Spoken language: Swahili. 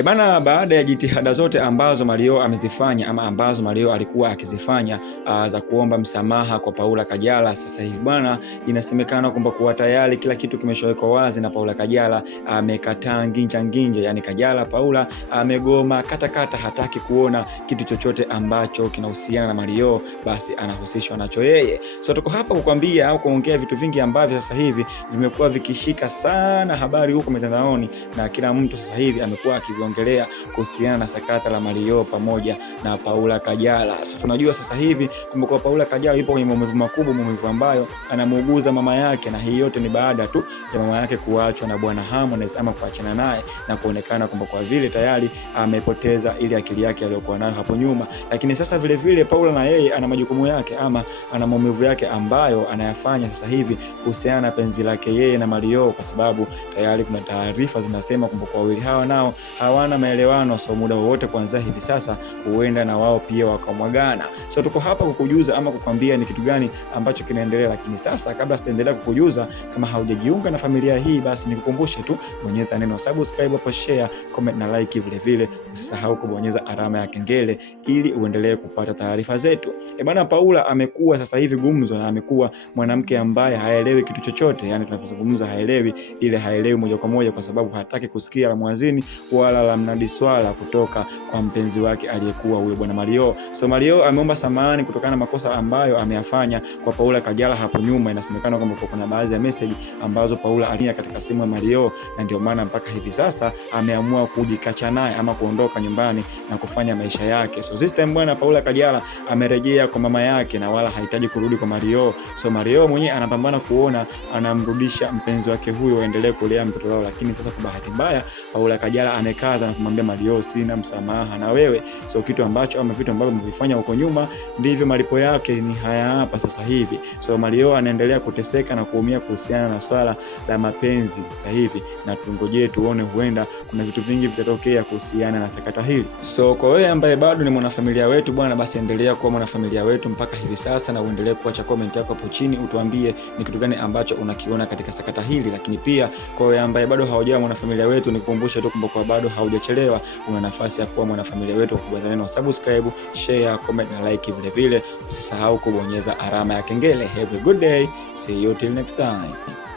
Bana, baada ya jitihada zote ambazo Mario amezifanya ama ambazo Mario alikuwa akizifanya za kuomba msamaha kwa Paula Kajala, sasa hivi bwana, inasemekana kwamba kuwa tayari kila kitu kimeshawekwa wazi na Paula Kajala amekataa nginja, yani Kajala Paula amegoma kata, hataki kuona kitu chochote ambacho kinahusiana na Mario basi anahusishwa nacho yeye. So tuko hapa kukwambia au kuongea vitu vingi ambavyo sasa hivi vimekuwa vikishika sana habari huko mitandaoni, na kila mtu sasa hivi amekuwa ongelea kuhusiana na sakata la Mario pamoja na Paula Kajala. So tunajua sasa hivi kwamba kwa Paula Kajala yupo kwenye maumivu makubwa, maumivu ambayo anamuuguza mama yake, na hii yote ni baada tu ya mama yake kuachwa na bwana Harmonize ama kuachana naye na kuonekana kwamba kwa vile tayari amepoteza ile akili yake aliyokuwa nayo hapo nyuma. Lakini sasa vile vile Paula na yeye ana majukumu yake ama ana maumivu yake ambayo anayafanya sasa hivi kuhusiana na penzi lake yeye na Mario, kwa sababu tayari kuna taarifa zinasema kwamba kwa wawili hawa nao hawana maelewano. So muda wote kuanzia hivi sasa huenda na wao pia wakamwagana. So tuko hapa kukujuza ama kukwambia ni kitu gani ambacho kinaendelea. Lakini sasa kabla siendelea kukujuza, kama haujajiunga na familia hii, basi nikukumbushe tu bonyeza neno subscribe hapo, share, comment na like. Vile vile usisahau kubonyeza alama ya kengele ili uendelee kupata taarifa zetu. Bana, Paula amekuwa sasa hivi gumzo na amekuwa mwanamke ambaye haelewi kitu chochote, yani tunapozungumza haelewi moja kwa moja, kwa sababu hataki kusikia la mwazini wala la mnadi swala kutoka kwa mpenzi wake aliyekuwa huyo bwana Mario. So Mario ameomba samahani kutokana na makosa ambayo ameyafanya kwa Paula Kajala hapo nyuma. Inasemekana kwamba kuna baadhi ya message ambazo Paula alinia katika simu ya Mario, na ndio maana mpaka hivi sasa ameamua kujikacha naye ama kuondoka nyumbani na kufanya maisha yake. So this time bwana Paula Kajala amerejea kwa mama yake na wala hahitaji kurudi kwa Mario. So Mario mwenyewe anapambana kuona anamrudisha mpenzi wake huyo aendelee kulea mtoto wao, lakini sasa kwa bahati mbaya Paula Kajala amekaza na kumwambia Mario, sina msamaha na wewe. So kitu ambacho ama vitu ambavyo mlifanya huko nyuma ndivyo malipo yake ni haya hapa sasa hivi. So Mario anaendelea kuteseka na kuumia kuhusiana na swala la mapenzi sasa hivi, na tungojee tuone, huenda kuna vitu vingi vitatokea kuhusiana na sakata hili. So kwa wewe ambaye bado ni mwanafamilia wetu bwana, basi endelea kuwa mwanafamilia wetu mpaka hivi sasa, na uendelee kuacha comment yako hapo chini, utuambie ni kitu gani ambacho unakiona katika sakata hili. Lakini pia kwa wewe ambaye bado haujawa mwanafamilia wetu, nikukumbusha tu kwamba kwa bado haujachelewa, una nafasi ya kuwa mwanafamilia wetu kwa kubonyeza neno subscribe, share, comment na like. Vile vile usisahau kubonyeza alama ya kengele. Have a good day, see you till next time.